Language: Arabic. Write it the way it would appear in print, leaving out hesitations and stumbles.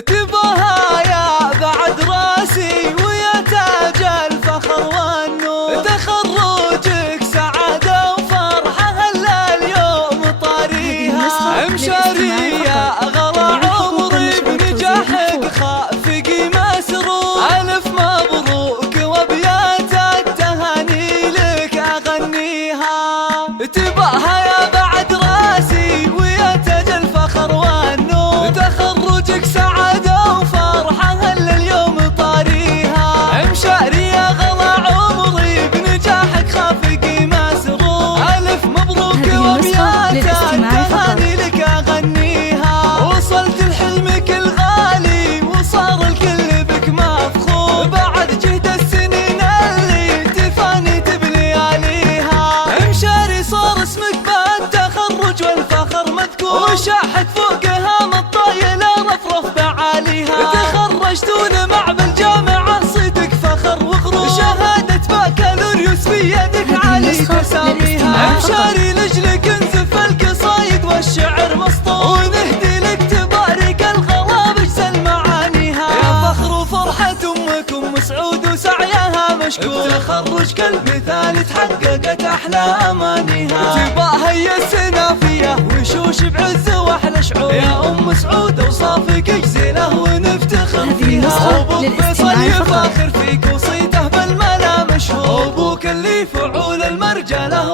تباها يا بعد راسي ويا تاج الفخر والنور، تخرجك سعادة وفرحة هلا اليوم طاريها، مشاري يا غلا عمري بنجاحك خافقي مسرور، ألف مبروك وابيات التهاني لك أغنيها. تباها يا بعد راسي ويا تاج الفخر والنور، تخرجك سعادة وفرحة هلا اليوم طاريها، مشاري يا غلا عمري بنجاحك خافقي مسرور، ألف مبروك وابيات التهاني لك أغنيها. وصلت لحلمك الغالي وصار الكل بك مفخور، بعد جهد السنين اللي تفانيت بلياليها، مشاري صار اسمك بالتخرج والفخر مذكور، وشاحت فوقها مطايلة رفرف بعاليها، تخرجتون مع بالجامعة صيدك فخر وغرور، شهادة بكالوريوس في يدك علي تساميها، مشاري لجلك انزف القصايد والشعر مسطور، ونهدي لك تبارك الغلا بجزل معانيها، يا فخر وفرحة امك ام سعود وسعيها مشكور، تخرج كالمثال تحققت احلى امانيها. تباها هي السنافية وشوش بعز واحلى شعور، يا ام سعود اوصافك جزيلة ونفتخر فيها، ابوك فيصل يفاخر فيك وصيته بالملا مشهور، ابوك اللي فعول المرجله